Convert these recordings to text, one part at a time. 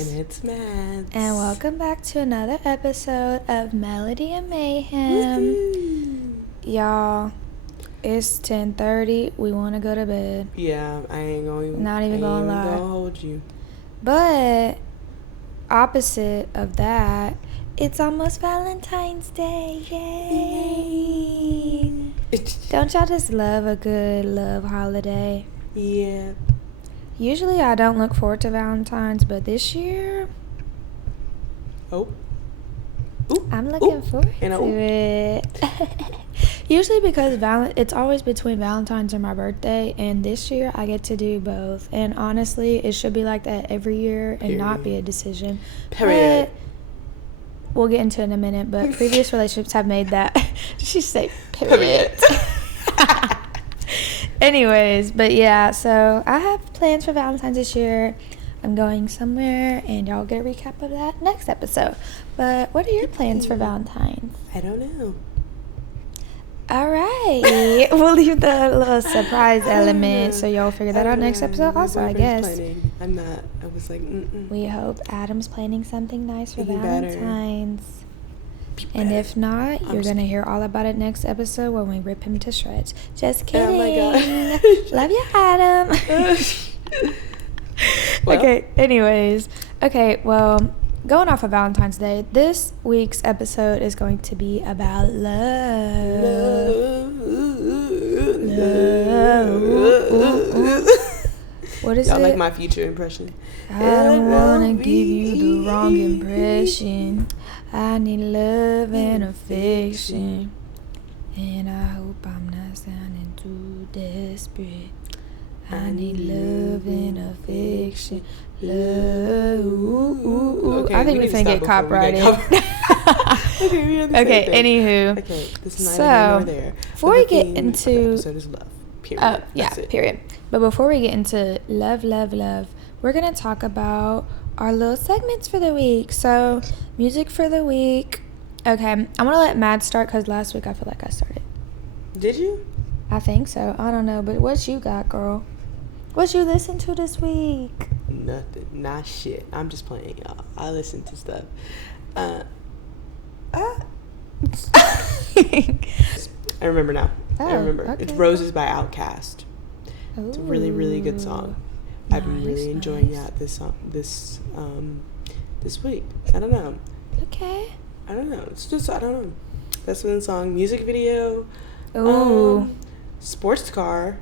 And it's Mads. And welcome back to another episode of Melody and Mayhem. Woo-hoo. Y'all, it's 10:30. We want to go to bed. Yeah, I ain't going Not even gonna lie. gonna hold you. But opposite of that, it's almost Valentine's Day. Yay! Don't y'all just love a good love holiday? Yeah. Usually I don't look forward to Valentine's, but this year Ooh, I'm looking forward and to it. Usually because it's always between Valentine's and my birthday, and this year I get to do both. And honestly, it should be like that every year and not be a decision. Period. But we'll get into it in a minute, but previous relationships have made that. Did she say period? Anyways, but yeah, so I have plans for Valentine's this year. I'm going somewhere, and y'all get a recap of that next episode. But what are your plans for Valentine's? I don't know. All right. We'll leave the little surprise element, so y'all figure that out next episode also, I guess. Planning. I'm not. I was like, We hope Adam's planning something nice for He better. Valentine's. And if not, you're going to hear all about it next episode when we rip him to shreds. Just kidding. Oh my God. Love you, Adam. Well. Okay, anyways. Okay, well, going off of Valentine's Day, this week's episode is going to be about love. What is Y'all it? like my future impression? I don't want to give you the wrong impression. I need love and affection. And I hope I'm not sounding too desperate. I need love and affection. Love. Okay, I think we finna get copyrighted. Okay, anywho. Okay, this is neither here nor there. Before we get into the episode is love. Period. Oh, yeah, That's it. period. But before we get into love, we're going to talk about our little segments for the week. So, music for the week. Okay, I'm going to let Matt start because last week I feel like I started. Did you? I think so. I don't know. But what you got, girl? What you listen to this week? Nothing. Not shit. I'm just playing, y'all. I listen to stuff. I remember now. I remember. Okay. It's Roses by Outkast. It's a really, really good song. I've been really enjoying that this week. I don't know. Okay. I don't know. It's just, I don't know. That's one song. Music video. Ooh. Sports car.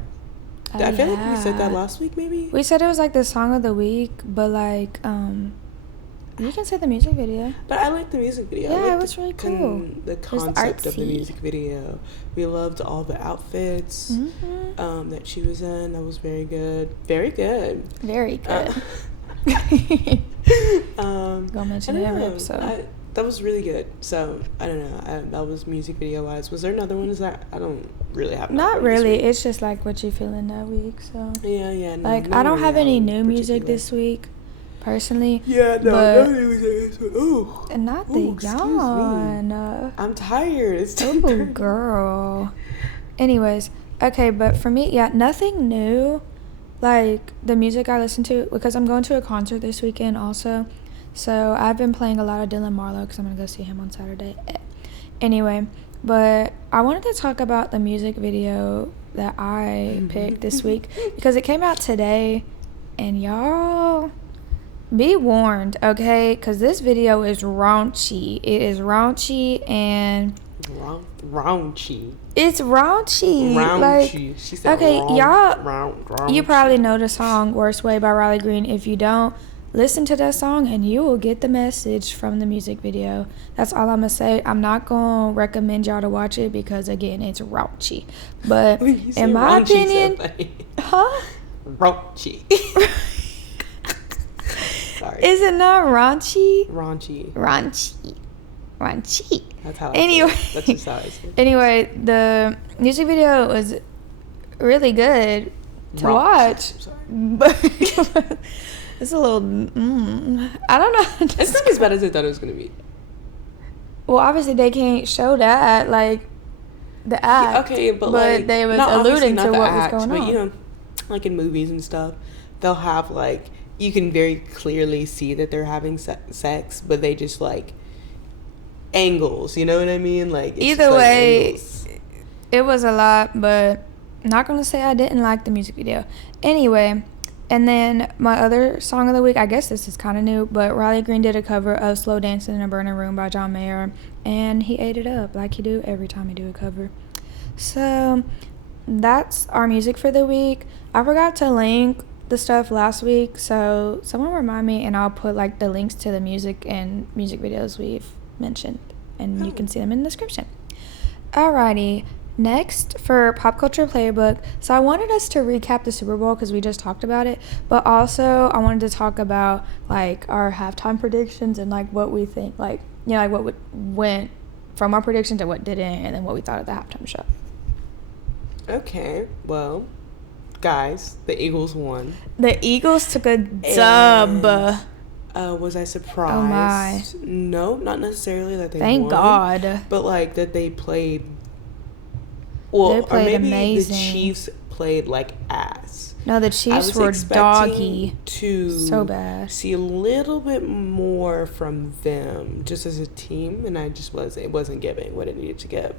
Oh, I feel like we said that yeah. last week, maybe. We said it was like the song of the week, but like, you can say the music video. But I like the music video. Yeah, I it was really cool. The It was concept of the artsy. music video. We loved all the outfits that she was in. That was very good. Very good. Very good. Go mention it every episode. That was really good. So, I don't know. That was music video wise. Was there another one? Is that? I don't really have Not really. It's just like what you feeling that week. So Yeah. No, like not I don't really have any in new music particular. this week, personally. Yeah, no. but- No new music this week. Ooh. And not the Ooh, excuse me. yawn. I'm tired. It's Oh 10:30. girl. Anyways, okay, but for me, yeah, nothing new. Like the music I listen to, because I'm going to a concert this weekend also. So I've been playing a lot of Dylan Marlowe because I'm going to go see him on Saturday. Anyway, but I wanted to talk about the music video that I picked this week because it came out today. And y'all, be warned, okay? Because this video is raunchy. It is raunchy and... Raunchy. It's raunchy. Raunchy. She said okay, y'all, raunchy. you probably know the song Worst Way by Riley Green. If you don't, listen to that song and you will get the message from the music video. That's all I'm going to say. I'm not going to recommend y'all to watch it because, again, it's raunchy. But in my opinion... Huh? Raunchy. Sorry. Is it not raunchy? Raunchy. Raunchy. That's how I Anyway. say it. That's just how I say it. Anyway, the music video was really good to watch. I'm sorry. But it's a little... I don't know. It's not as bad as I thought it was going to be. Well, obviously they can't show that, like, the act. Yeah, okay, but like... they was not obviously alluding not to the what act, was going on. But, you know, like in movies and stuff, they'll have, like, you can very clearly see that they're having sex, but they just like angles, you know what I mean? Like it's either just, like, way, angles. it was a lot, but not gonna say I didn't like the music video. Anyway, and then my other song of the week, I guess this is kind of new, but Riley Green did a cover of Slow Dancing in a Burning Room by John Mayer, and he ate it up like he do every time he do a cover. So that's our music for the week. I forgot to link the stuff last week, so someone remind me, and I'll put like the links to the music and music videos we've mentioned, and you can see them in the description. Alrighty, next for Pop Culture Playbook. So I wanted us to recap the Super Bowl because we just talked about it, but also I wanted to talk about like our halftime predictions and like what we think, like, you know, like what went from our predictions and what didn't, and then what we thought of the halftime show. Okay, well, guys, the Eagles won. The Eagles took a dub. Was I surprised? Oh my. No, not necessarily that they Thank won. God. But like that they played. Well, They played or maybe amazing. the Chiefs played like ass. No, the Chiefs were doggy. So bad. See a little bit more from them just as a team, and it wasn't giving what it needed to give.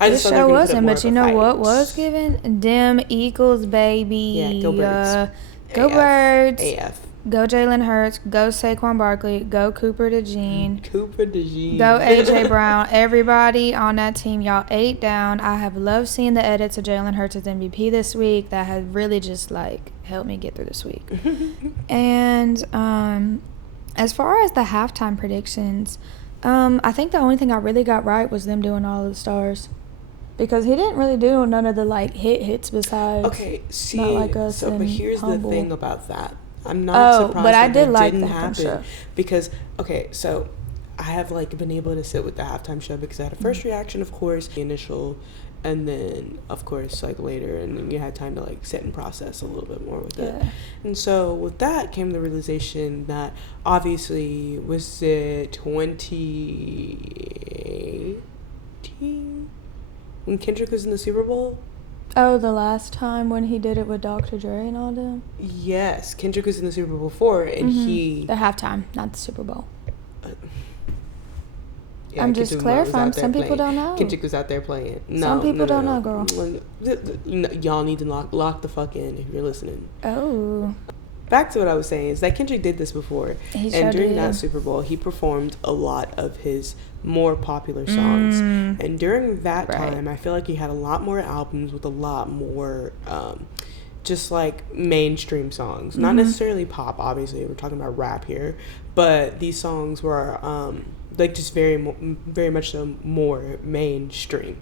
The show wasn't, but you know what was given? Them Eagles, baby. Yeah, go Birds. Go Birds. AF. Go Jalen Hurts. Go Saquon Barkley. Go Cooper DeJean. Go A.J. Brown. Everybody on that team, y'all ate down. I have loved seeing the edits of Jalen Hurts as MVP this week. That has really just, like, helped me get through this week. And as far as the halftime predictions, I think the only thing I really got right was them doing All of the Stars. Because he didn't really do none of the, like, hits besides. Okay, see, Not Like Us but here's Humble. the thing about that. I'm not surprised but I that did it like didn't the halftime happen show. because so I have like been able to sit with the halftime show because I had a first reaction, of course, the initial, and then of course like later, and then you had time to like sit and process a little bit more with it. And so with that came the realization that obviously was it 2018 when Kendrick was in the Super Bowl. Oh, the last time when he did it with Dr. Dre and all them? Yes, Kendrick was in the Super Bowl before, and The halftime, not the Super Bowl. Yeah, I'm just clarifying. Some people don't know. Kendrick was out there playing. No, Some people don't know, girl. Y'all need to lock the fuck in if you're listening. Oh. Back to what I was saying is that Kendrick did this before. He and during did. that Super Bowl, he performed a lot of his more popular songs. And during that time, I feel like he had a lot more albums with a lot more just like mainstream songs. Not necessarily pop, obviously. We're talking about rap here. But these songs were like just very much so more mainstream.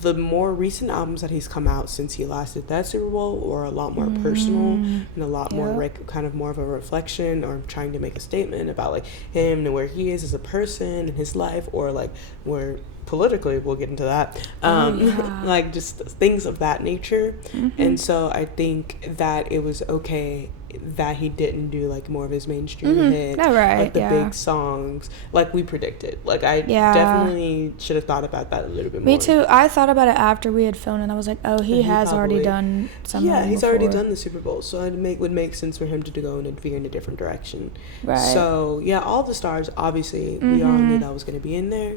The more recent albums that he's come out since he last did that Super Bowl are a lot more personal and a lot more kind of more of a reflection or trying to make a statement about like him and where he is as a person in his life, or like where politically we'll get into that, like just things of that nature. And so I think that it was okay that he didn't do like more of his mainstream hits, like the big songs like we predicted. Like I definitely should have thought about that a little bit more. Me too. I thought about it after we had filmed, and I was like, oh, he has probably already done something. Yeah, he's before. already done the Super Bowl, so it would make sense for him to go and veer in a different direction. Right. So yeah, All the Stars, obviously we all knew that was going to be in there.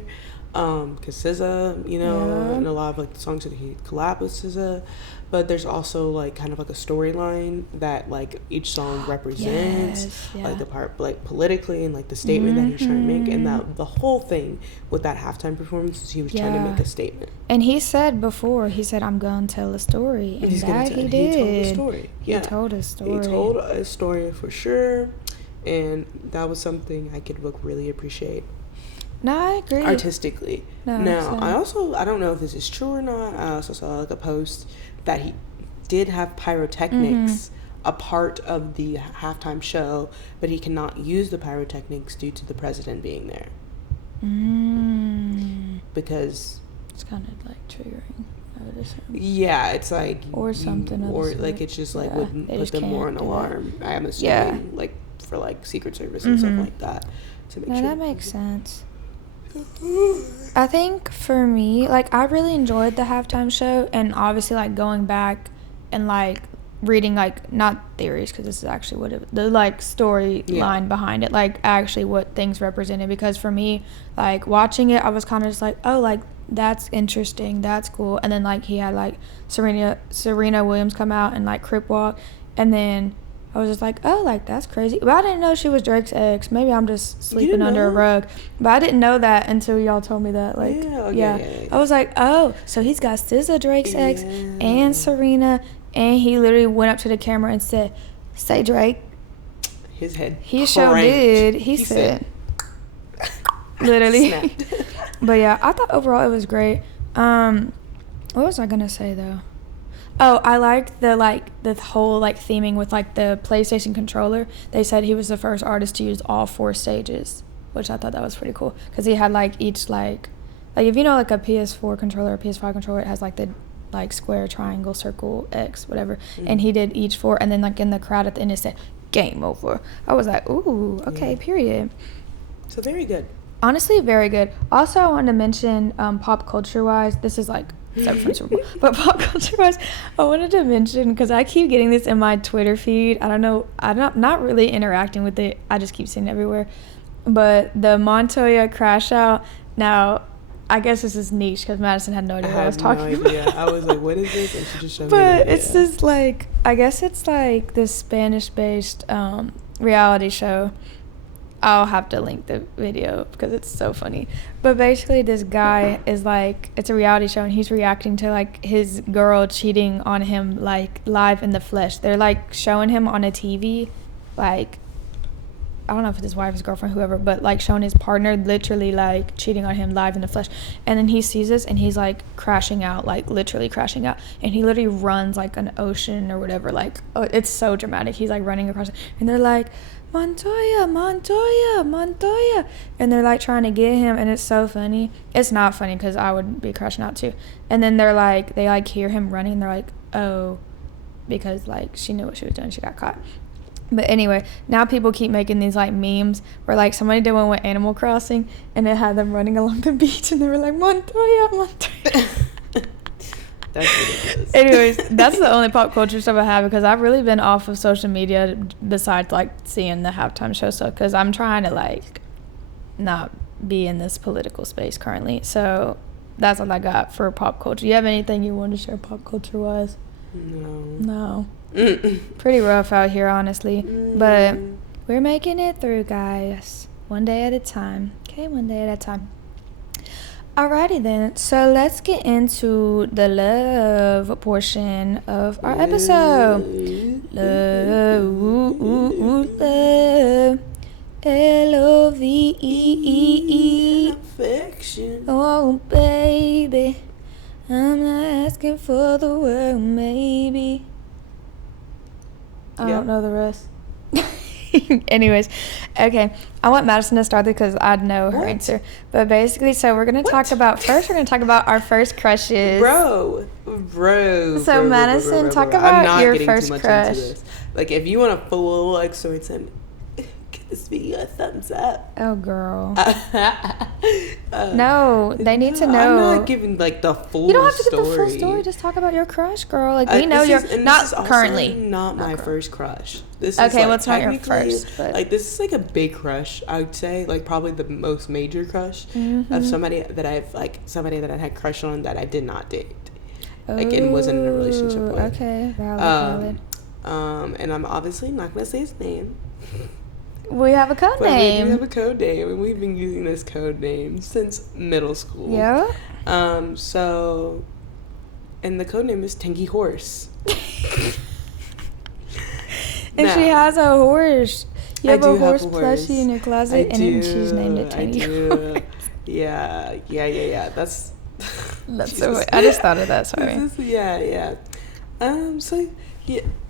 Because SZA, you know, and a lot of like the songs that he collabed with SZA, but there's also like kind of like a storyline that like each song represents, like the part like politically and like the statement that he's trying to make, and that the whole thing with that halftime performance is he was trying to make a statement. And he said before, I'm gonna tell a story, and He's that he did. He told a story. Yeah, he told a story. He told a story for sure, and that was something I could really appreciate. No, I agree. Artistically. No, now, I don't know if this is true or not. I also saw like a post that he did have pyrotechnics a part of the halftime show, but he cannot use the pyrotechnics due to the president being there. Because it's kind of like triggering, I would assume. Yeah, it's like or something, or like it's just like would put them more on alarm. I am assuming like for like Secret Service and stuff like that to make sure. That makes sense. I think for me, like, I really enjoyed the halftime show, and obviously like going back and like reading, like, not theories, because this is actually what it, the, like, storyline behind it, like, actually what things represented. Because for me, like, watching it, I was kind of just like, oh, like, that's interesting, that's cool. And then, like, he had, like, Serena Williams come out and, like, crip walk, and then I was just like, oh, like, that's crazy. But I didn't know she was Drake's ex. Maybe I'm just sleeping under a rug. But I didn't know that until y'all told me that. Like, yeah. I was like, oh, so he's got SZA, Drake's ex, and Serena, and he literally went up to the camera and said, say Drake. His head He sure did. He said literally. But yeah, I thought overall it was great. What was I gonna say though? Oh, I liked the whole, like, theming with, like, the PlayStation controller. They said he was the first artist to use all 4 stages, which I thought that was pretty cool. Because he had, like, each, like, if you know, like, a PS4 controller or PS5 controller, it has, like, the, like, square, triangle, circle, X, whatever. Mm-hmm. And he did each 4. And then, like, in the crowd at the end, it said, game over. I was like, ooh, okay, period. So very good. Honestly, very good. Also, I wanted to mention, pop culture-wise, this is, like, but pop culture wise, I wanted to mention, because I keep getting this in my Twitter feed. I don't know, I'm not really interacting with it. I just keep seeing it everywhere. But the Montoya crash out. Now, I guess this is niche because Madison had no idea what I was talking about. I was like, what is this? And she just showed me. But it's this, like, I guess it's like this Spanish-based reality show. I'll have to link the video because it's so funny. But basically this guy is, like, it's a reality show and he's reacting to, like, his girl cheating on him, like, live in the flesh. They're, like, showing him on a TV, like, I don't know if it's his wife, his girlfriend, whoever, but, like, showing his partner literally, like, cheating on him live in the flesh. And then he sees this and he's, like, crashing out, like, literally crashing out. And he literally runs, like, an ocean or whatever. Like, oh, it's so dramatic. He's, like, running across it. And they're like, Montoya, Montoya, Montoya. And they're, like, trying to get him. And it's so funny. It's not funny because I would be crashing out too. And then they're, like, they, like, hear him running. And they're like, oh, because, like, she knew what she was doing. She got caught. But anyway, now people keep making these, like, memes where, like, somebody did one with Animal Crossing and it had them running along the beach and they were like, Montoya, Montoya. That's ridiculous. Anyways, that's the only pop culture stuff I have because I've really been off of social media besides, like, seeing the halftime show stuff because I'm trying to, like, not be in this political space currently. So that's all I got for pop culture. You have anything you want to share pop culture wise? No. Pretty rough out here, honestly. But we're making it through, guys. One day at a time. Okay, one day at a time. Alrighty then. So let's get into the love portion of our episode. Love. Love. Loveeee. Affection. Oh, baby. I'm not asking for the world, maybe. I don't know the rest. Anyways, okay. I want Madison to start because I know her answer. But basically, so we're going to talk about, first we're going to talk about our first crushes. Bro. So Madison, talk about your first crush. Like, if you want a full, like, story time, give this video a thumbs up. Oh, girl. No, they need to know. I'm not giving, like, the full story. You don't have to give the full story. Just talk about your crush, girl. Like, we know you're not this is currently. Not my first crush. This okay, is, like, well, it's not your first. But. Like, this is, like, a big crush, I would say. Like, probably the most major crush of somebody that I've had crush on that I did not date. Like, and wasn't in a relationship with. Okay, valid. And I'm obviously not going to say his name. We have a code name. We do have a code name, and we've been using this code name since middle school. Yeah. So, and the code name is Tanky Horse. And she has a horse. You have a horse plushie in your closet, and she's named it Tanky Horse. Yeah. That's so. I just thought of that. Sorry. Yeah.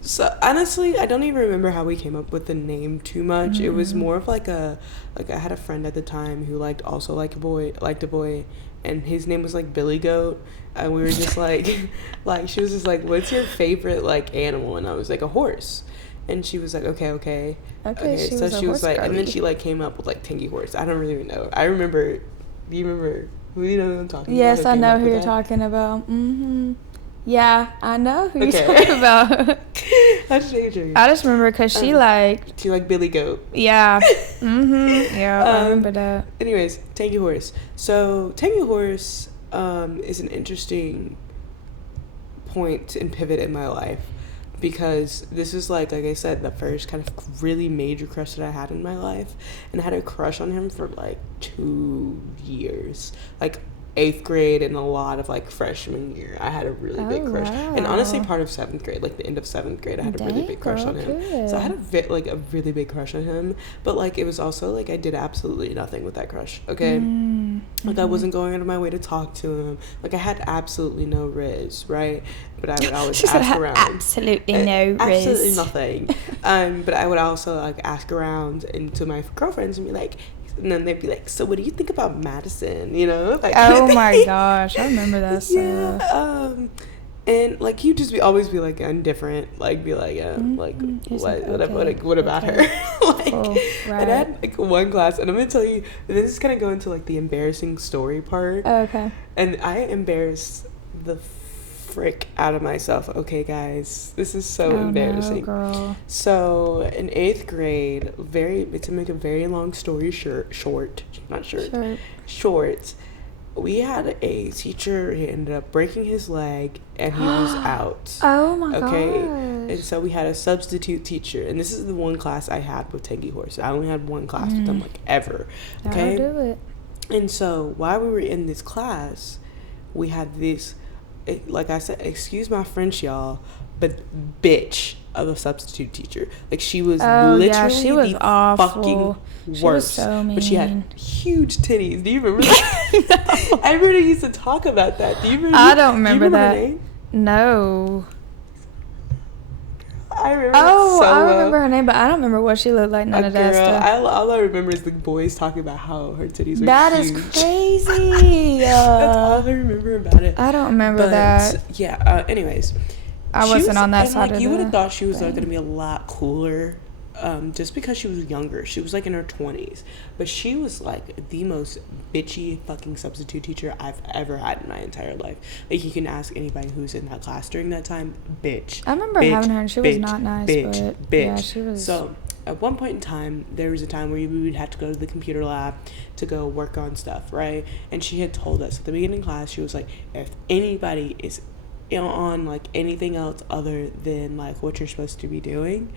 So honestly, I don't even remember how we came up with the name too much. It was more of like I had a friend at the time who liked a boy, and his name was like Billy Goat, and we were just like, she was just like, "What's your favorite, like, animal?" And I was like, "A horse," and she was like, "Okay." So she was like, and then she like came up with like Tanky Horse. I don't really know. I remember. Do you remember? Who you know who I'm talking about? Yes, I know who you're talking about. Yeah, I know who you're talking about. I just remember because she liked Billy Goat. Yeah. Yeah, I remember that. Anyways, Tangy Horse. So Tangy Horse is an interesting point and pivot in my life, because this is like I said, the first kind of really major crush that I had in my life, and I had a crush on him for like 2 years, like 8th grade and a lot of like freshman year. I had a really big crush, and honestly part of 7th grade, like the end of 7th grade, I had a really big crush on him. Good. So I had a really big crush on him, but like it was also like I did absolutely nothing with that crush. Okay. Like I wasn't going out of my way to talk to him. Like I had absolutely no riz, right? But I would always ask around. Absolutely no riz. Absolutely nothing. But I would also like ask around and to my girlfriends and be like, and then they'd be like, so what do you think about Madison? You know? Like, oh my gosh, I remember that stuff. Yeah. And like he'd just always be like indifferent, like be like, what about her? Like, and I had like one class, and I'm gonna tell you, this is gonna go into like the embarrassing story part. Oh, okay. And I embarrassed the frick out of myself. Okay, guys, this is so embarrassing. No, girl. So in 8th grade, to make a very long story short, we had a teacher. He ended up breaking his leg, and he was out. Oh my god. Okay, and so we had a substitute teacher, and this is the one class I had with Tangy Horse. I only had one class with them like ever. Okay, I'll do it. And so while we were in this class, we had this, like I said, excuse my French, y'all, but bitch of a substitute teacher. Like she was literally she was the awful. fucking worst. She was so mean. But she had huge titties. Do you remember that? No. Everybody used to talk about that. Do you remember? I don't remember that. Her name? No. I remember I remember her name, but I don't remember what she looked like. None of that stuff. All I remember is the boys talking about how her titties were That huge. is crazy. That's all I remember about it. I don't remember that. Yeah. Anyways, I wasn't on that side of you would have thought she was going to be a lot cooler, just because she was younger. She was like in her 20s, but she was like the most bitchy fucking substitute teacher I've ever had in my entire life. Like you can ask anybody who's in that class during that time. Bitch. I remember having her, and she was not nice. But yeah, she was. So at one point in time, there was a time where we would have to go to the computer lab to go work on stuff, right? And she had told us at the beginning of class, she was like, if anybody is on like anything else other than like what you're supposed to be doing,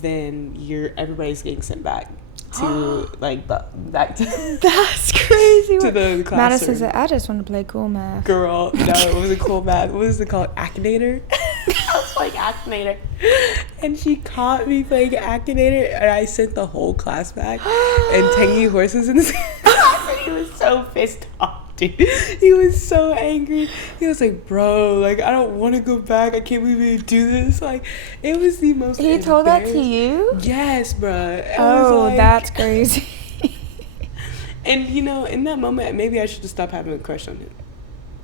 then everybody's getting sent back to like back to that's crazy to the classroom. Madison said, I just want to play cool math. Girl, no, it wasn't cool math. What was it called? Akinator. I was playing Akinator, and she caught me playing Akinator, and I sent the whole class back. And Tangy Horse was in the class, and he was so pissed off. He was so angry. He was like, bro, like I don't want to go back. I can't believe you do this. Like it was the most. He told that to you? Yes, bro. Oh, that's crazy. And you know, in that moment, maybe I should have stopped having a crush on him.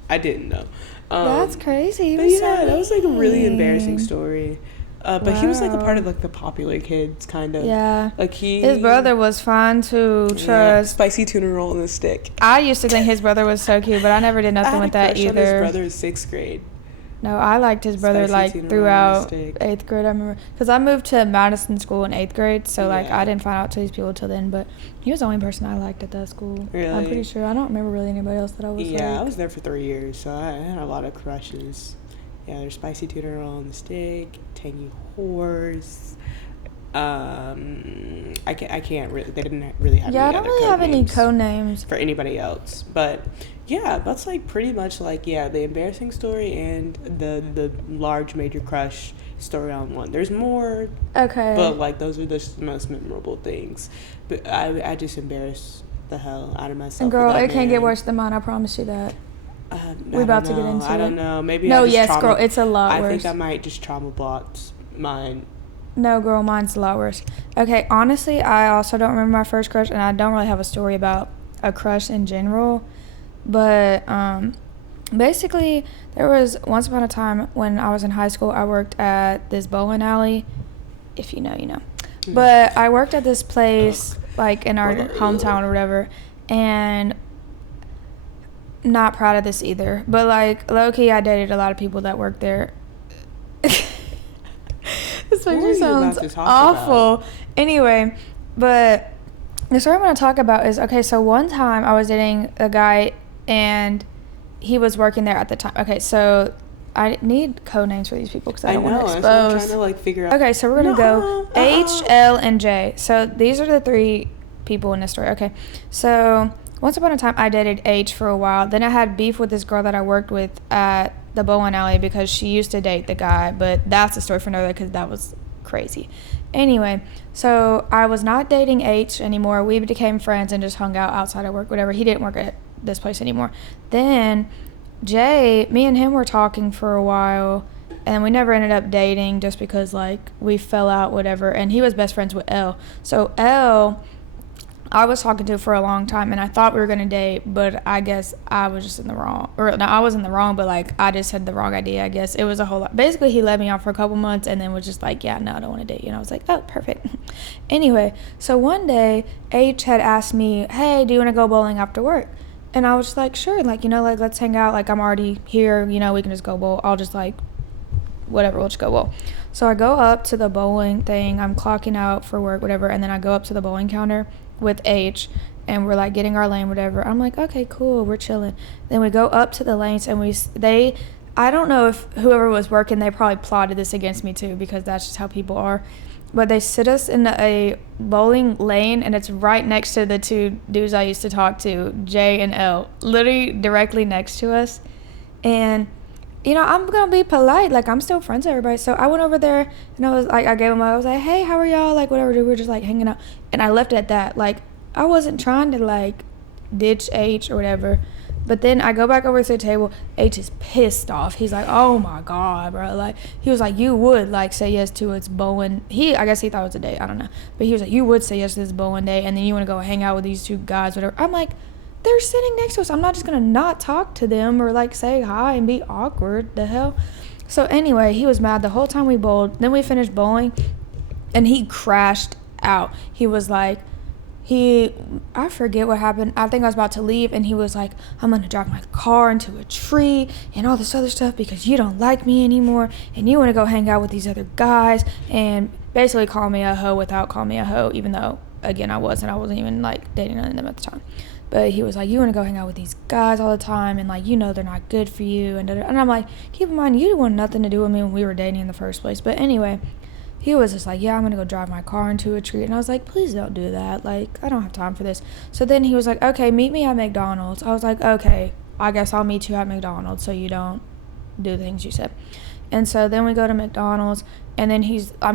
I didn't know. That's crazy. But yeah, that was like a really embarrassing story. But he was like a part of like the popular kids, kind of. Yeah. Like his brother was fun to trust. Yeah, spicy tuna roll and a stick. I used to think his brother was so cute, but I never did nothing with that either. His brother in 6th grade. No, I liked his brother like throughout 8th grade. I remember because I moved to Madison school in 8th grade, so like I didn't find out to these people till then. But he was the only person I liked at that school. Really? I'm pretty sure. I don't remember really anybody else that I was. Yeah, I was there for 3 years, so I had a lot of crushes. Yeah, there's spicy tuna roll on the stick, Tangy Horse. I can't really. They didn't really have. Yeah, I don't really have any code names for anybody else. But yeah, that's like pretty much like the embarrassing story and the large major crush story on one. There's more. Okay. But like those are just the most memorable things. But I just embarrassed the hell out of myself. And girl, it can't get worse than mine. I promise you that. We're about to get into it. I don't know. Maybe. No, yes, girl, it's a lot worse. I think I might just trauma blocked mine. No, girl, mine's a lot worse. Okay, honestly, I also don't remember my first crush, and I don't really have a story about a crush in general. But basically, there was once upon a time when I was in high school, I worked at this bowling alley. If you know, you know. Mm. But I worked at this place, like in our hometown or whatever, and not proud of this either. But, like, low-key, I dated a lot of people that worked there. This picture sounds awful. About? Anyway, but the story I'm going to talk about is, okay, so one time I was dating a guy, and he was working there at the time. Okay, so I need code names for these people because I don't want to expose. I'm trying to, like, figure out. Okay, so we're going to go H, L, and J. So these are the 3 people in this story. Okay, so once upon a time, I dated H for a while. Then I had beef with this girl that I worked with at the bowling alley because she used to date the guy. But that's a story for another because that was crazy. Anyway, so I was not dating H anymore. We became friends and just hung out outside of work, whatever. He didn't work at this place anymore. Then Jay, me and him were talking for a while. And we never ended up dating just because, like, we fell out, whatever. And he was best friends with L. So L, I was talking to for a long time, and I thought we were going to date, but I guess I was just in the wrong. Or, no, I wasn't in the wrong, but, like, I just had the wrong idea, I guess. It was a whole lot. Basically, he let me out for a couple months and then was just like, yeah, no, I don't want to date you. And I was like, oh, perfect. Anyway, so one day, H had asked me, hey, do you want to go bowling after work? And I was just like, sure. Like, you know, like, let's hang out. Like, I'm already here. You know, we can just go bowl. I'll just, like, whatever, we'll just go bowl. So I go up to the bowling thing. I'm clocking out for work, whatever. And then I go up to the bowling counter with H, and we're like getting our lane, whatever. I'm like, okay, cool, we're chilling. Then we go up to the lanes, and I don't know if whoever was working, they probably plotted this against me too, because that's just how people are. But they sit us in a bowling lane, and it's right next to the 2 dudes I used to talk to, J and L, literally directly next to us. And you know, I'm gonna be polite, like, I'm still friends with everybody. So I went over there, and I was like, I was like, hey, how are y'all, like, whatever. We were just like hanging out, and I left it at that. Like, I wasn't trying to, like, ditch H or whatever. But then I go back over to the table. H is pissed off. He's like, oh my god, bro. Like, he was like, you would, like, say yes to its bowling. I guess he thought it was a date, I don't know. But he was like, you would say yes to this bowling day, and then you want to go hang out with these 2 guys, whatever. I'm like, they're sitting next to us. I'm not just going to not talk to them or, like, say hi and be awkward. The hell? So, anyway, he was mad the whole time we bowled. Then we finished bowling, and he crashed out. He was like, I forget what happened. I think I was about to leave, and he was like, I'm going to drive my car into a tree and all this other stuff because you don't like me anymore, and you want to go hang out with these other guys, and basically call me a hoe without calling me a hoe, even though, again, I wasn't even, like, dating none of them at the time. But he was like, you want to go hang out with these guys all the time, and, like, you know they're not good for you. And I'm like, keep in mind, you didn't want nothing to do with me when we were dating in the first place. But anyway, he was just like, yeah, I'm going to go drive my car into a tree. And I was like, please don't do that. Like, I don't have time for this. So then he was like, okay, meet me at McDonald's. I was like, okay, I guess I'll meet you at McDonald's so you don't do the things you said. And so then we go to McDonald's, and then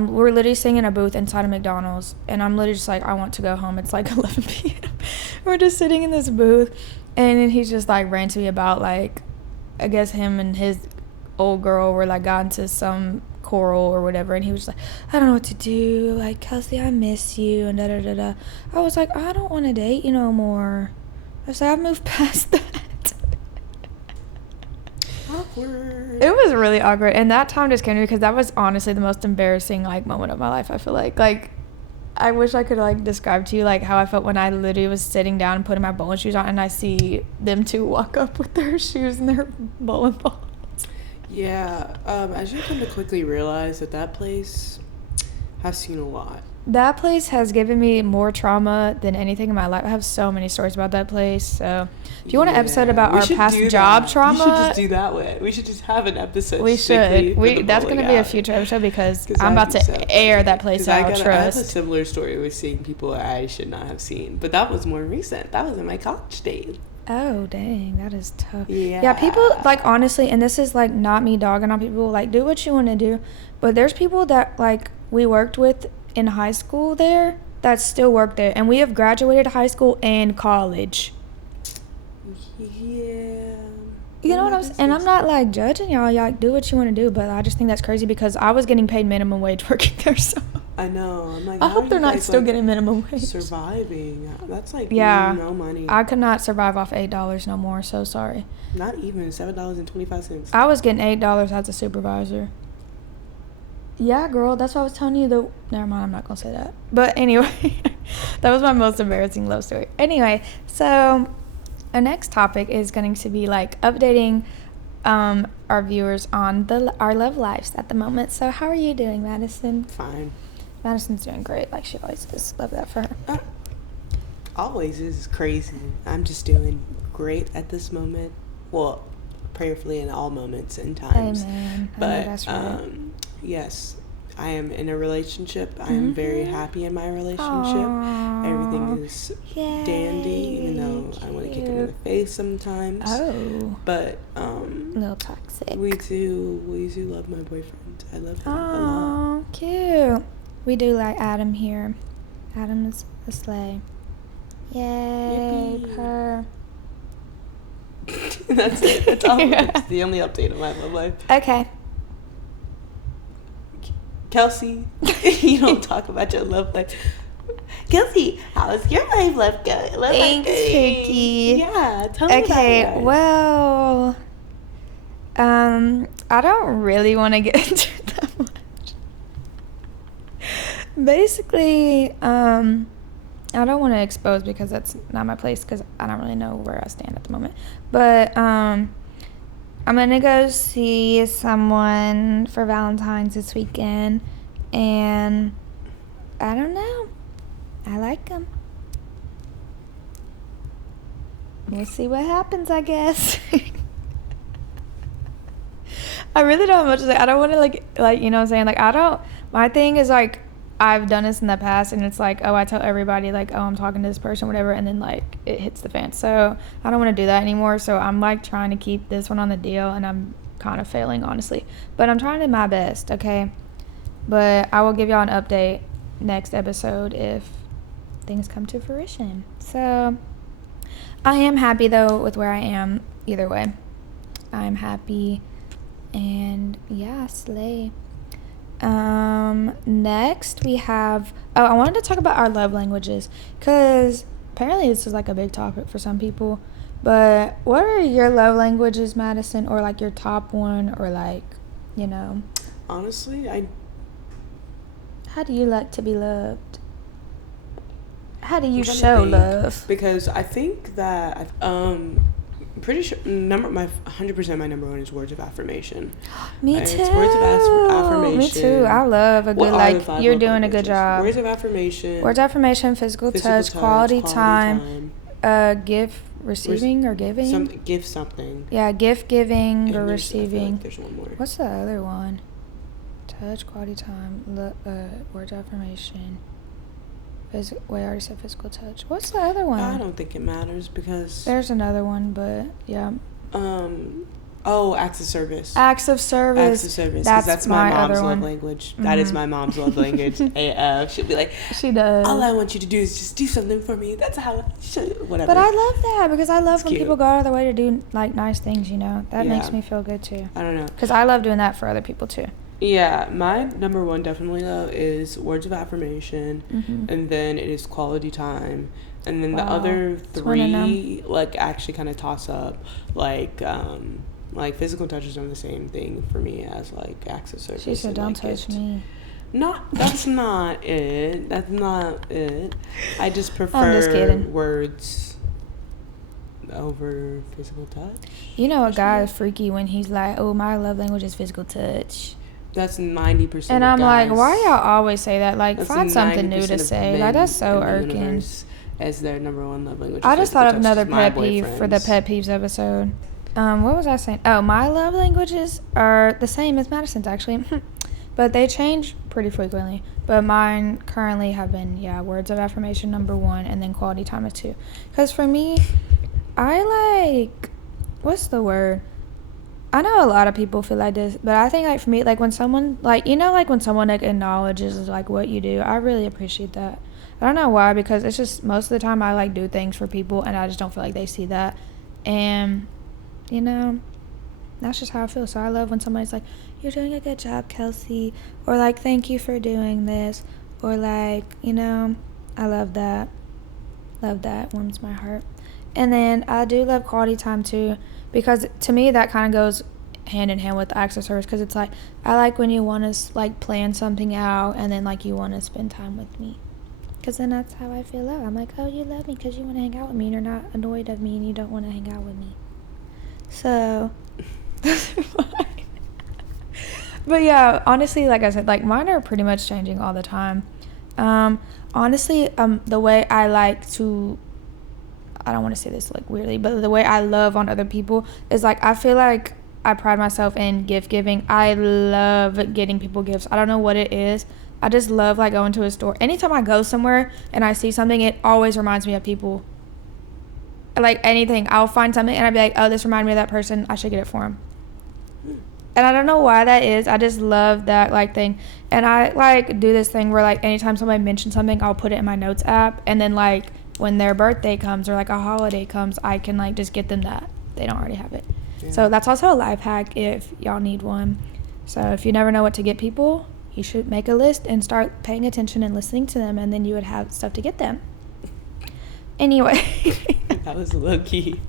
we're literally sitting in a booth inside of McDonald's, and I'm literally just like, I want to go home. It's like 11 p.m. We're just sitting in this booth, and then he's just like ranting to me about, like, I guess him and his old girl were like got into some quarrel or whatever, and he was just like, I don't know what to do, like, Kelsey, I miss you, and da-da-da-da. I was like, I don't want to date you no more. I was like, I've moved past that. Awkward. It was really awkward, and that time just came to me because that was honestly the most embarrassing, like, moment of my life. I feel like I wish I could, like, describe to you, like, how I felt when I literally was sitting down and putting my bowling shoes on, and I see them 2 walk up with their shoes and their bowling balls. Yeah, as you come to quickly realize that place has seen a lot. That place has given me more trauma than anything in my life. I have so many stories about that place. So if you want an episode about our past job trauma, we should just do that way. We should just have an episode. We should. That's going to be a future episode because I'm about to air that place out. I have a similar story with seeing people I should not have seen, but that was more recent. That was in my college days. Oh, dang. That is tough. Yeah, people, like, honestly, and this is, like, not me dogging on people, like, do what you want to do, but there's people that, like, we worked with in high school there that still work there, and we have graduated high school and college. Yeah. You know what I'm saying? And I'm not, like, judging y'all. Y'all, like, do what you want to do, but I just think that's crazy because I was getting paid minimum wage working there, so. I know. I'm like, I hope they're not still, like, getting minimum wage. Surviving. That's, like, no money. I could not survive off $8 no more, so sorry. Not even $7.25. I was getting $8 as a supervisor. Yeah, girl, that's what I was telling you. Never mind, I'm not going to say that. But anyway, that was my most embarrassing love story. Anyway, so our next topic is going to be like updating our viewers on our love lives at the moment. So how are you doing, Madison? Fine. Madison's doing great, like she always is. Love that for her. Always is crazy. I'm just doing great at this moment. Well, prayerfully in all moments and times. Amen. But that's right. yes, I am in a relationship. I am very happy in my relationship. Aww. Everything is dandy, even though I want to kick him in the face sometimes. Oh. But a little toxic. we do love my boyfriend. I love him a lot. Oh, cute. We do like Adam here. Adam is a slay. Yay, Yippee. purr. That's it. That's all. It's the only update of my love life. Okay. Kelsey, you don't talk about your love life. Kelsey, how's your love life going? Thanks, Cookie. Yeah, tell me about Okay, yours. well, I don't really want to get into it that much. Basically, I don't want to expose because that's not my place because I don't really know where I stand at the moment. But I'm going to go see someone for Valentine's this weekend. And I don't know. I like them. We'll see what happens, I guess. I really don't have much to say. I don't want to like, you know what I'm saying? Like, my thing is like, I've done this in the past and it's like, oh, I tell everybody like, oh, I'm talking to this person, whatever, and then like it hits the fan. So I don't want to do that anymore. So I'm like trying to keep this one on the deal and I'm kind of failing, honestly. But I'm trying to do my best, okay? But I will give y'all an update next episode if things come to fruition. So I am happy though with where I am either way. I'm happy and yeah, slay. Next we have, I wanted to talk about our love languages because apparently this is like a big topic for some people, but what are your love languages, Madison, or like your top one, or like, you know, honestly, how do you like to be loved? How do you show love? Because I think that pretty sure my 100% my number one is words of affirmation. Me too. It's words of affirmation. Me too. I love a good like you're doing a good job. Words of affirmation. Words of affirmation, physical touch, quality time, gift receiving or giving. Give something. Yeah, gift giving and or receiving. Like there's one more. What's the other one? Touch, quality time, words of affirmation. Wait, I already said physical touch. What's the other one? I don't think it matters because there's another one, but yeah. Acts of service. Acts of service. Acts of service. That's my mom's love language. Mm-hmm. That is my mom's love language. AF. She'll be like, she does. All I want you to do is just do something for me. That's how. Whatever. But I love that because I love when cute. people go out of their way to do like nice things. You know, that makes me feel good too. I don't know. Because I love doing that for other people too. Yeah, my number one definitely though is words of affirmation, and then it is quality time, and then the other three like actually kind of toss up like physical touch is on the same thing for me as like acts of service. She said, "Don't touch me." That's not it. That's not it. I just prefer words over physical touch. You know, a guy is freaky when he's like, "Oh, my love language is physical touch." That's 90%. And I'm guys. like, why y'all always say that? Like, That's find something new to say. Like, that's so irking. As their number one love language. I just thought of another pet peeve for the pet peeves episode. What was I saying? Oh, my love languages are the same as Madison's actually, but they change pretty frequently. But mine currently have been words of affirmation number one, and then quality time is two. Because for me, I like, what's the word? I know a lot of people feel like this, but I think like for me, like when someone like, you know, like when someone like acknowledges like what you do, I really appreciate that. I don't know why, because it's just most of the time I like do things for people and I just don't feel like they see that. And, you know, that's just how I feel. So I love when somebody's like, you're doing a good job, Kelsey, or like, thank you for doing this, or like, you know, I love that. Love that. Warms my heart. And then I do love quality time too, because to me that kind of goes hand in hand with acts of service, because it's like I like when you want to like plan something out and then like you want to spend time with me. Because then that's how I feel love. I'm like, oh, you love me because you want to hang out with me and you're not annoyed of me and you don't want to hang out with me. So, that's fine. But yeah, honestly, like I said, like mine are pretty much changing all the time. Honestly, the way I like to, I don't want to say this like weirdly, but the way I love on other people is like, I feel like I pride myself in gift giving. I love getting people gifts. I don't know what it is. I just love like going to a store. Anytime I go somewhere and I see something, it always reminds me of people. Like anything, I'll find something and I'll be like, oh, this reminded me of that person. I should get it for him. And I don't know why that is. I just love that like thing. And I like do this thing where like anytime somebody mentions something, I'll put it in my notes app. And then like when their birthday comes or like a holiday comes, I can like just get them that. They don't already have it. Yeah. So that's also a life hack if y'all need one. So if you never know what to get people, you should make a list and start paying attention and listening to them. And then you would have stuff to get them. Anyway. That was low-key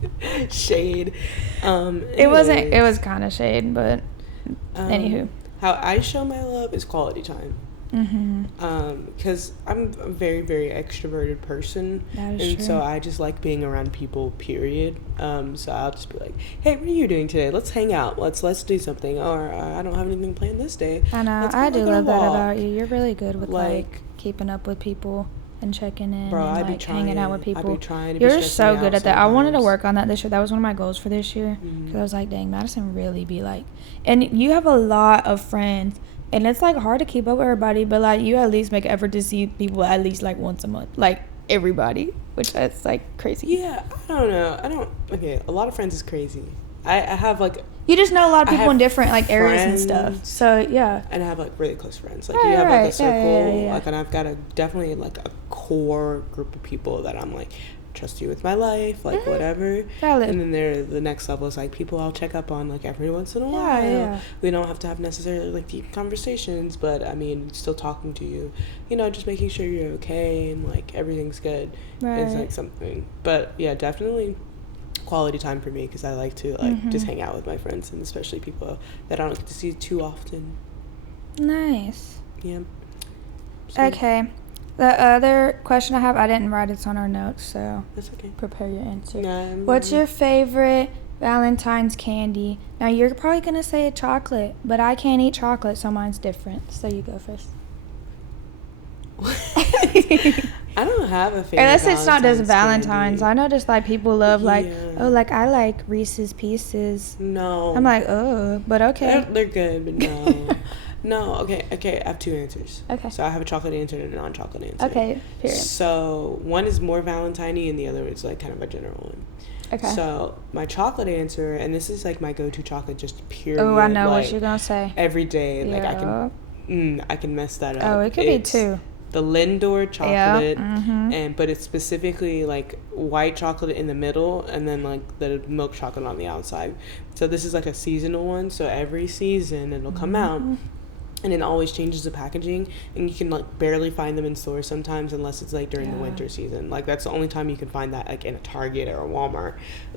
shade. It wasn't. It was kind of shade, but anywho. How I show my love is quality time. Because I'm a very, very extroverted person. That is true. So I just like being around people, period. So I'll just be like, hey, what are you doing today? Let's hang out. Let's do something. Or I don't have anything planned this day. I know. I do love that about you. You're really good with like keeping up with people and checking in. Bro, and like hanging out with people. I be trying to You're so good at that. Sometimes. I wanted to work on that this year. That was one of my goals for this year. Because I was like, dang, Madison really be like, and you have a lot of friends. And it's like hard to keep up with everybody, but like you at least make an effort to see people at least like once a month, like everybody, which that's like crazy. Yeah, I don't know. Okay, a lot of friends is crazy. I have like. You just know a lot of people in different like areas and stuff. So yeah. And I have like really close friends. Like you have like a circle, yeah. like, and I've got definitely like a core group of people that I'm like, trust you with my life, like whatever. Valid. And then the next level is like people I'll check up on like every once in a while. Yeah. We don't have to have necessarily like deep conversations, but I mean still talking to you, just making sure you're okay and like everything's good is like something. But yeah, definitely quality time for me because I like to like just hang out with my friends and especially people that I don't get to see too often. Nice. Yeah. So, okay. The other question I have, I didn't write it, it's on our notes, so that's okay. Prepare your answer. Nah, What's your favorite Valentine's candy? Now, you're probably going to say chocolate, but I can't eat chocolate, so mine's different. So you go first. I don't have a favorite. Unless it's not just Valentine's. Candy. I know just like people love like, oh, like I like Reese's Pieces. No. I'm like, oh, but okay. They're good, but no. No, okay, I have two answers. Okay. So I have a chocolate answer and a non-chocolate answer. Okay, period. So one is more Valentine-y and the other is like kind of a general one. Okay. So my chocolate answer, and this is like my go-to chocolate, just period. Oh, I know like, what you're gonna say. Every day, yeah. like I can mess that up. Oh, it could be two. The Lindor chocolate, yeah. But it's specifically like white chocolate in the middle and then like the milk chocolate on the outside. So this is like a seasonal one. So every season it'll come out. And it always changes the packaging, and you can like barely find them in stores sometimes unless it's like during the winter season. Like that's the only time you can find that, like in a Target or a Walmart.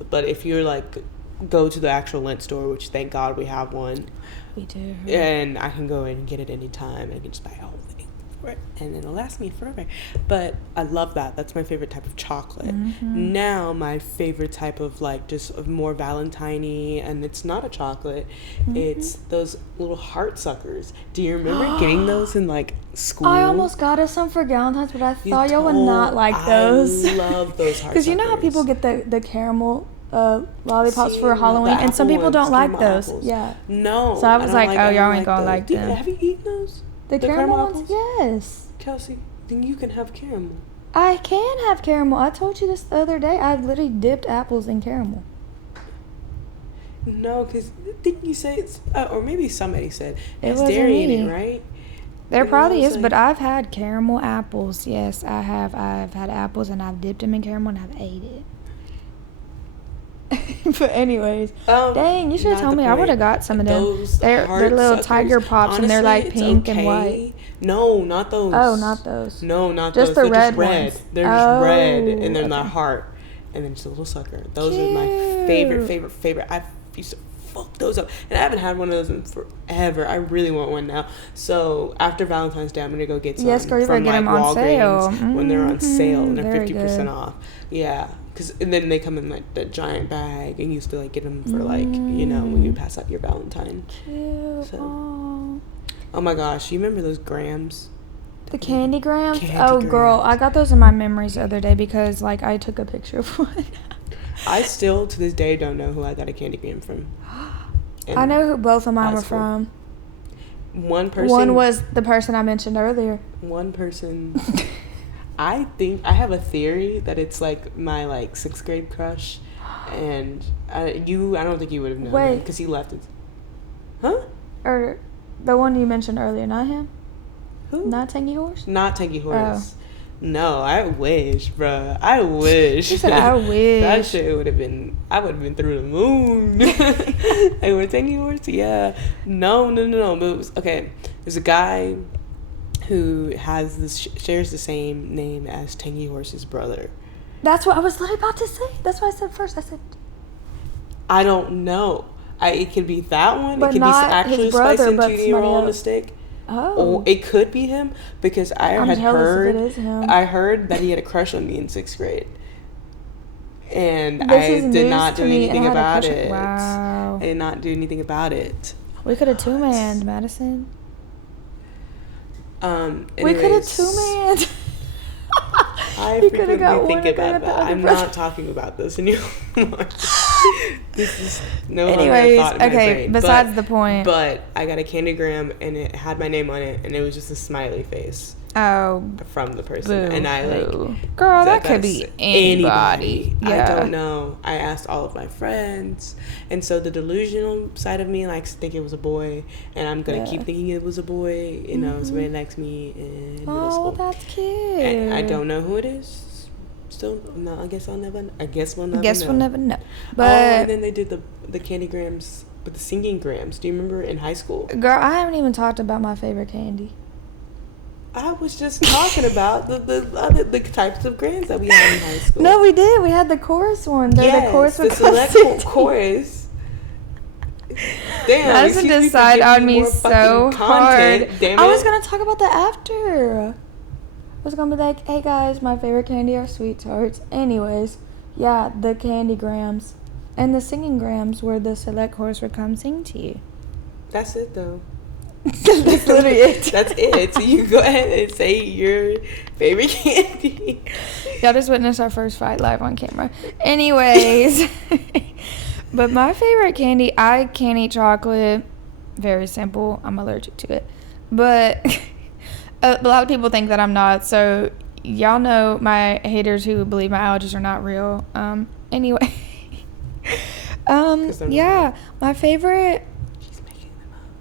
But if you're like go to the actual Lindt store, which thank God we have one, we do, and I can go in and get it anytime. I can just buy a whole thing for it, and it'll last me forever. But I love that. That's my favorite type of chocolate. Now my favorite type of like just more Valentine-y, and it's not a chocolate. It's those little heart suckers. Do you remember getting those in like school? I almost got us some for Valentine's, but I thought y'all would not like those. I love those heart suckers. Because you know how people get the caramel lollipops for Halloween, and some people don't like those. Apples. Yeah. No. So I was like, oh, y'all ain't gonna like them. Have you eaten those? The caramel ones? Yes. Kelsey, then you can have caramel. I can have caramel. I told you this the other day. I literally dipped apples in caramel. No, because didn't you say it's... or maybe somebody said it's wasn't dairy in me. it, right? There probably is, but I've had caramel apples. Yes, I have. I've had apples, and I've dipped them in caramel, and I've ate it. But anyways, dang, you should have told me. I would have got some of them. They're little suckers. Tiger pops. Honestly, and they're like pink and white. No, not those. Oh, not those. No, not just those. The they're red just red. ones. They're just red, and they're not heart, and then just a little sucker. Those are my favorite. I used to fuck those up. And I haven't had one of those in forever. I really want one now. So after Valentine's Day, I'm gonna go get some. Yes, girl, you from better get them on sale. when they're on sale and they're Very 50% good. off. Yeah. And then they come in like the giant bag, and you used to like get them for like, you know, when you pass out your Valentine. Cute. So. Oh my gosh, you remember those grams? The candy grams? Candy Girl, grams. I got those in my memories the other day because like I took a picture of one. I still to this day don't know who I got a candy gram from. I know who both of mine were from. One person. One was the person I mentioned earlier. One person. I think I have a theory that it's like my like 6th grade crush, and I don't think you would have known him because he left it. Huh? Or the one you mentioned earlier, not him? Who? Not Tangy Horse? Not Tangy Horse. Oh. No, I wish, bruh. I wish. She said, I wish. That shit would have been, I would have been through the moon. Like, with Tangy Horse? Yeah. No. But it was, okay, there's a guy who shares the same name as Tangy Horse's brother. That's what I was literally about to say. That's what I said first. I said, I don't know. It could be that one. But It could be not actually his brother, Spice and but Judy roll on somebody a stick. oh. Or it could be him because I'm jealous if it is him. I heard that he had a crush on me in 6th grade. And This I is did news not to do me, anything and I had a about crush- it. Wow. I did not do anything about it. We could have two-manned, Madison. We could have Anyways, two-manned. I We frequently coulda got think one and about got the that. other I'm brother. not talking about this anymore. This is no longer a Anyways, thought in my okay, brain. besides the point. But I got a candygram and it had my name on it, and it was just a smiley face Oh, from the person. boo, And I like, boo. Girl, that could that's be anybody. Yeah. I don't know. I asked all of my friends, and so the delusional side of me likes to think it was a boy, and I'm gonna keep thinking it was a boy. You know, somebody likes me in middle school. Oh, that's cute. And I don't know who it is. Still, no. I guess we'll never know. We'll never know. But and then they did the candygrams, but the singing grams. Do you remember in high school? girl, I haven't even talked about my favorite candy. I was just talking about the types of grams that we had in high school. No, we did. We had the chorus one. They're the chorus the select chorus. Damn, Madison excuse me for decided giving on you me more so fucking hard. content, damn I was it. gonna talk about the after. I was gonna be like, hey guys, my favorite candy are sweet tarts. Anyways, yeah, the candy grams and the singing grams where the select chorus would come sing to you. That's it though. That's literally it. That's it. So you go ahead and say your favorite candy. Y'all just witnessed our first fight live on camera. Anyways, but my favorite candy, I can't eat chocolate. Very simple. I'm allergic to it. But a lot of people think that I'm not. So y'all know my haters who believe my allergies are not real. Anyway. Yeah, my favorite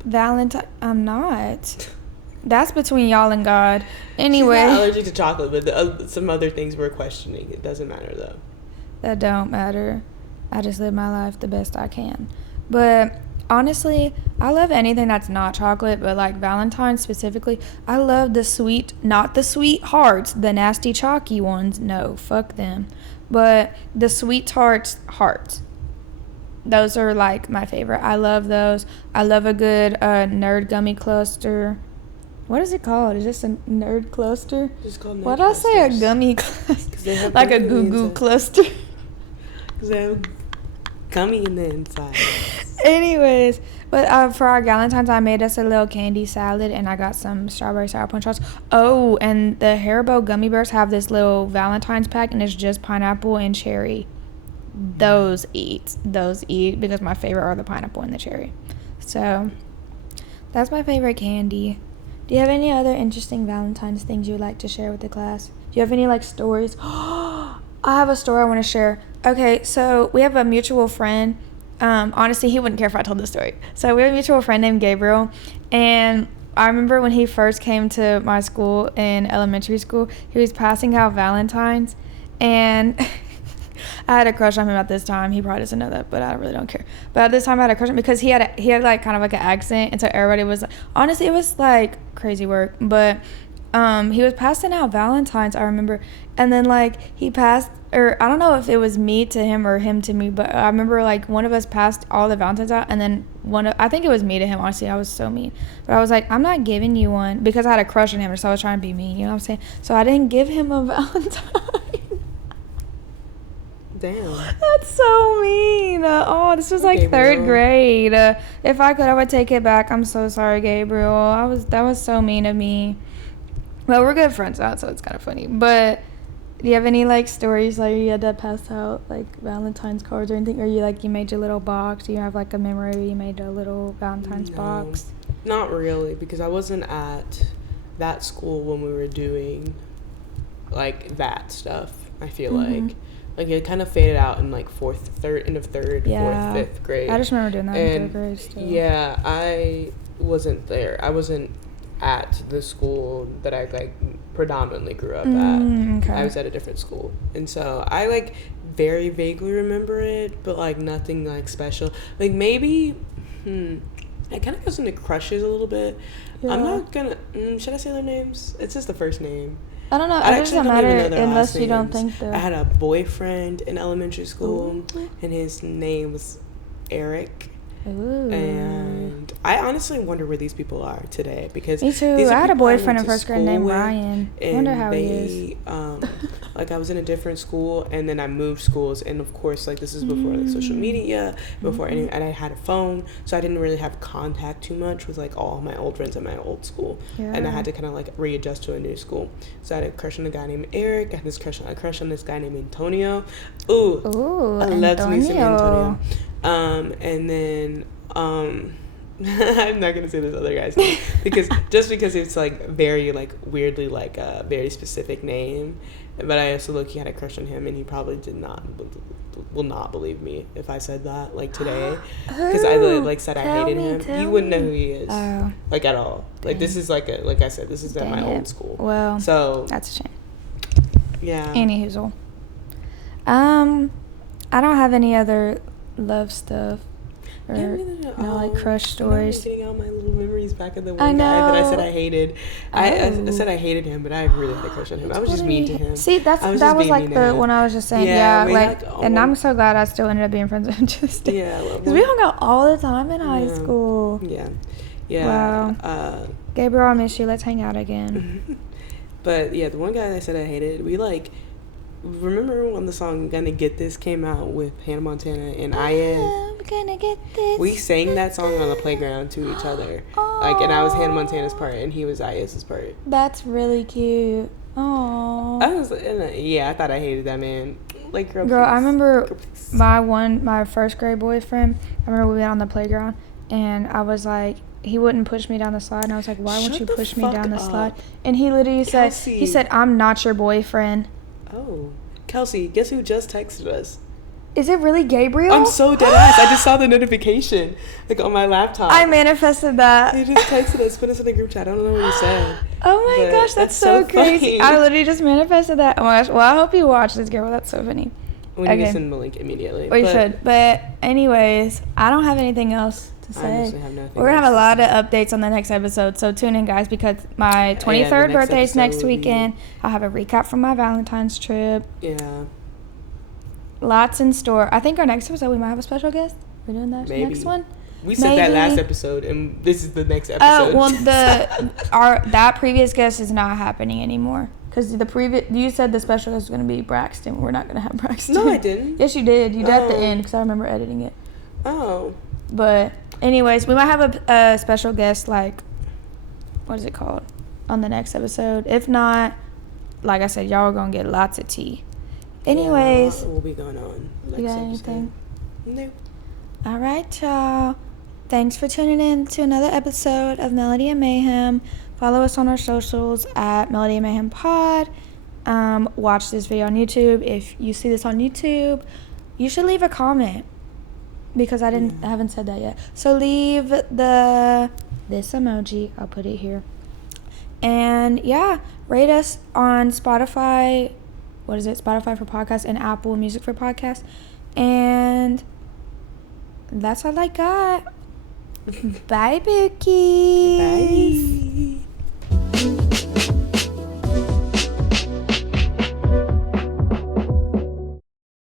Valentine. I'm not. That's between y'all and God. Anyway. She's not allergic to chocolate, but some other things we're questioning. It doesn't matter though. That don't matter. I just live my life the best I can. But honestly, I love anything that's not chocolate, but like Valentine's specifically, I love the sweet, not the sweet hearts, the nasty chalky ones. No, fuck them. But the sweet tarts hearts. Those are like my favorite. I love those. I love a good nerd gummy cluster. What is it called? Is this a nerd cluster? Just called nerd Why did I say a clusters. gummy cluster? They have Like a gummy goo goo inside. cluster. Because they have gummy in the inside. Anyways, but for our Galentine's, I made us a little candy salad, and I got some strawberry sour punch shots. Oh, and the Haribo gummy bears have this little Valentine's pack, and it's just pineapple and cherry. Those eat because my favorite are the pineapple and the cherry. So that's my favorite candy. Do you have any other interesting Valentine's things you would like to share with the class? Do you have any like stories? I have a story I want to share. Okay, so we have a mutual friend. Honestly, he wouldn't care if I told this story. So we have a mutual friend named Gabriel, and I remember when he first came to my school in elementary school, he was passing out Valentine's, and I had a crush on him at this time. He probably doesn't know that, but I really don't care. But at this time, I had a crush on him because he had like kind of like an accent, and so everybody was like, honestly, it was like crazy work. But he was passing out Valentine's, I remember, and then like he passed, or I don't know if it was me to him or him to me, but I remember like one of us passed all the Valentine's out, and then I think it was me to him. Honestly, I was so mean, but I was like, I'm not giving you one because I had a crush on him, so I was trying to be mean, you know what I'm saying? So I didn't give him a Valentine. Damn. That's so mean. This was like Gabriel. 3rd grade. If I could, I would take it back. I'm so sorry, Gabriel. That was so mean of me. Well, we're good friends now, so it's kind of funny. But do you have any like stories like you had to pass out like Valentine's cards or anything, or you made your little box? Do you have like a memory where you made a little Valentine's box? Not really, because I wasn't at that school when we were doing like that stuff. I feel like it kind of faded out in like end of third, 4th, 5th grade. I just remember doing that in 3rd grade still. Yeah, I wasn't there. I wasn't at the school that I like predominantly grew up at. Okay. I was at a different school, and so I like very vaguely remember it, but like nothing like special. Like maybe I kind of goes into crushes a little bit. Yeah. I'm not gonna should I say their names? It's just the first name. I don't know. It doesn't matter unless you don't think that. I had a boyfriend in elementary school, and his name was Eric. Ooh. And I honestly wonder where these people are today, because me too. I had a boyfriend in 1st grade named Ryan. I wonder how he is. Like I was in a different school, and then I moved schools, and of course like this is before like social media, before and I had a phone, so I didn't really have contact too much with like all my old friends at my old school, and I had to kind of like readjust to a new school. So I had a crush on a guy named Eric. I had this crush on this guy named Antonio. Ooh, I loved me some Antonio. And then I'm not gonna say this other guy's name because it's like very like weirdly like a very specific name, but I also he had a crush on him, and he probably will not believe me if I said that like today, because I like said I hated him. You wouldn't know who he is like at all. Like this is like I said, this is at my old school. Well, so that's a shame. Yeah. Anyhoozle. I don't have any other love stuff or like crush stories. I'm getting all my little memories back of the one guy that I said I hated. I said I hated him, but I really had a crush on him. I was just mean to him. See, that was like the one I was just saying. And I'm so glad I still ended up being friends with him to this day. Yeah, because we hung out all the time in high school. Yeah. Wow. Gabriel, I miss you. Let's hang out again. But yeah, the one guy that I said I hated, we like. Remember when the song "Gonna Get This" came out with Hannah Montana and IS? I'm gonna get this. We sang that song on the playground to each other. Like, and I was Hannah Montana's part, and he was IS's part. That's really cute. Aww. I thought I hated that man. Like, girl, I remember my 1st grade boyfriend. I remember we went on the playground, and I was like, he wouldn't push me down the slide, and I was like, why won't you push me down the slide? And he literally said, I'm not your boyfriend. Oh, Kelsey, guess who just texted us? Is it really Gabriel? I'm so dead ass. I just saw the notification, like, on my laptop. I manifested that. He just texted us, put us in the group chat. I don't know what he said. Oh my gosh, that's so crazy. Funny. I literally just manifested that. Oh my gosh. Well, I hope you watch this, Gabriel. That's so funny. We need to send the link immediately. We should. But anyways, I don't have anything else to say. I honestly have nothing. We're going to have a lot of updates on the next episode, so tune in, guys, because my 23rd birthday is next weekend. I'll have a recap from my Valentine's trip. Yeah. Lots in store. I think our next episode, we might have a special guest. We're doing that next one? We said that last episode, and this is the next episode. Well, that previous guest is not happening anymore. Because you said the special guest was going to be Braxton. We're not going to have Braxton. No, I didn't. Yes, you did. You did at the end, because I remember editing it. Oh. But anyways, we might have a special guest, like, what is it called, on the next episode. If not, like I said, y'all are going to get lots of tea. Anyways. What will be going on next you got episode? Anything? No. All right, y'all. Thanks for tuning in to another episode of Melody and Mayhem. Follow us on our socials at Melody and Mayhem Pod. Watch this video on YouTube. If you see this on YouTube, you should leave a comment. Because I haven't said that yet. So leave this emoji. I'll put it here. And yeah, rate us on Spotify. What is it? Spotify for podcasts and Apple Music for podcasts. And that's all I got. Bye, Bookies. Bye.